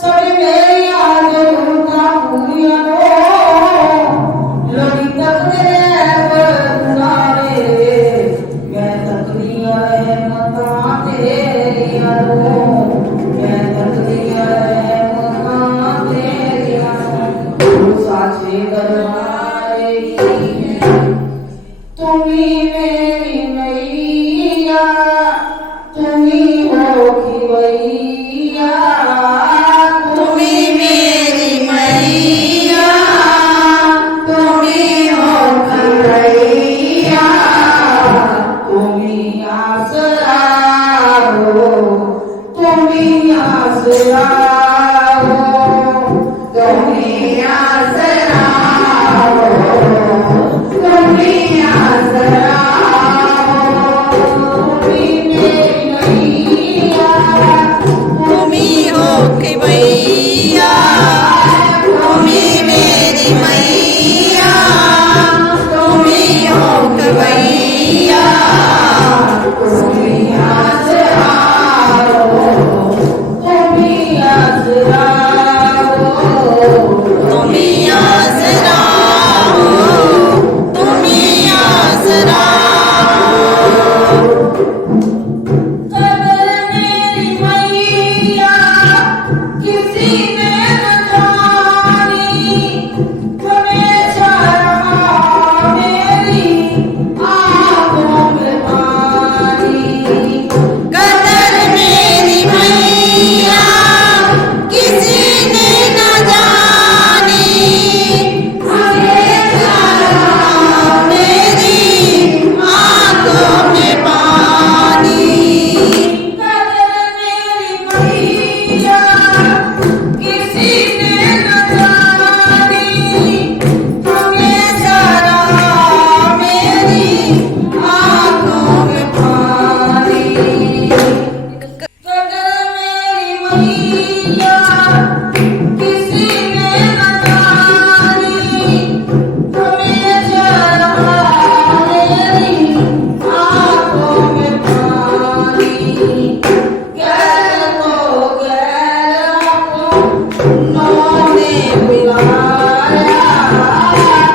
सभी मेरी आज उनका पूरिया लो लोगी तक दे बना रे मैं तकलिया है मता तेरिया लो मैं तकलिया है मता तेरिया लो साचे दरबारे तुम्ही मेरी मैया तुम्ही हो खिवैया तुम्ही मेरी मैया तुम्ही हो खिवैया तुम्ही आसरा हो तुम्ही आसरा हो तुम्ही आसरा हो तुम्ही आसरा तुम्ही हो के भैया तुम्ही मेरी मैया तुम्ही हो के भैया तुम्ही आसरा हो तुम्ही आसरा हो तुम्ही आसरा हो तुम्ही आसरा कदर मेरी मैया किसी ने न जानी हमेशा रहा मेरी आंखों में पानी कदर मेरी मैया किसी ने न जानी हमेशा रहा मेरी आंखों में पानी कदर मेरी मैया किसी ने न जानी हमेशा रहा मेरी आंखों में पानी कदर मेरी मैया किसी ने न जानी हमेशा रहा मेरी आंखों में पानी गैर को गैर उन्होंने बुलाया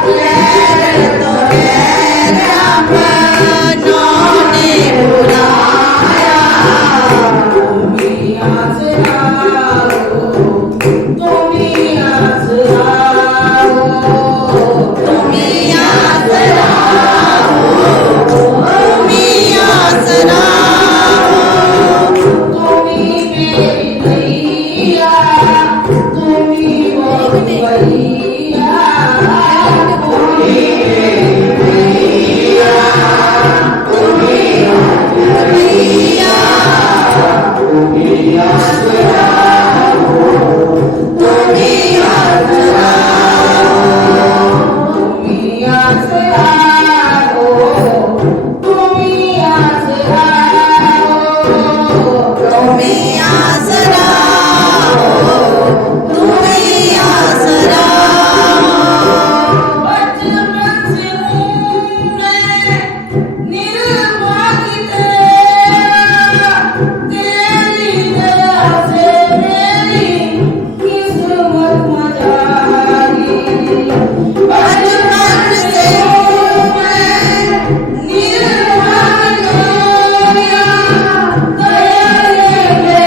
गैर तो गैर अपनों ने बुलाया तुम्ही आसरा हो तुम्ही आसरा हो तुम्ही आसरा हो तुम्ही आसरा हो तुम्ही मेरी मैया तुम्ही हो भैया तुम्ही मेरी मैया तुम्ही हो भैया तुम्ही आसरा हो तुम्ही आसरा हो तुम्ही आसरा हो तुम्ही आसरा हो तुम्ही आसरा हो तुम्ही आसरा बचपन से हूँ मैं निर्भागित तेरा तेरी दया से मेरी किस्मत मजारी बचपन से हूँ मैं निर्भागित तेरा दया से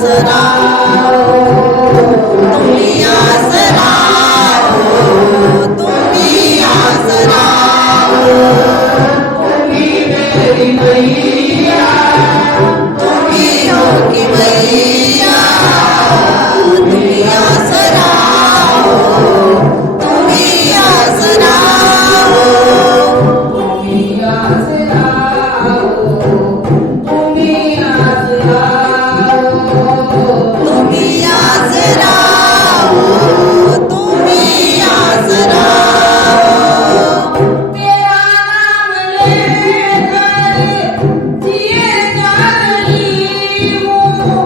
आसरा तुम्ही आसरा तुम्ही आसरा तुम्ही मेरी मैया तुम्ही हो की मैया तुम्ही आसरा तुम्ही आसरा तुम्ही आसरा तुम्ही आसरा तुम्ही आसरा तुम्ही आसरा तेरा नाम लेकर जिए जा रही हूँ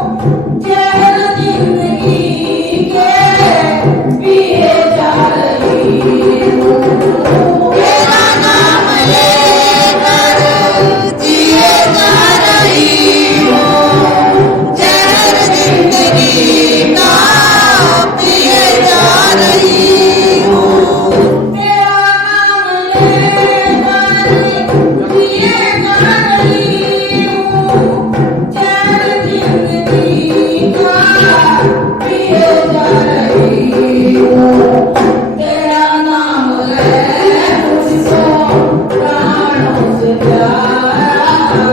जहर जिंदगी के पिए जा रही हूँ तेरा नाम लेकर जिए जा रही हूँ जहर जिंदगी का पिए जा रही हूँ तेरा नाम लेकर जिए जा रही हूँ जहर जिंदगी का पिए जा रही हूँ तेरा नाम है मुझको प्राणों से प्यारा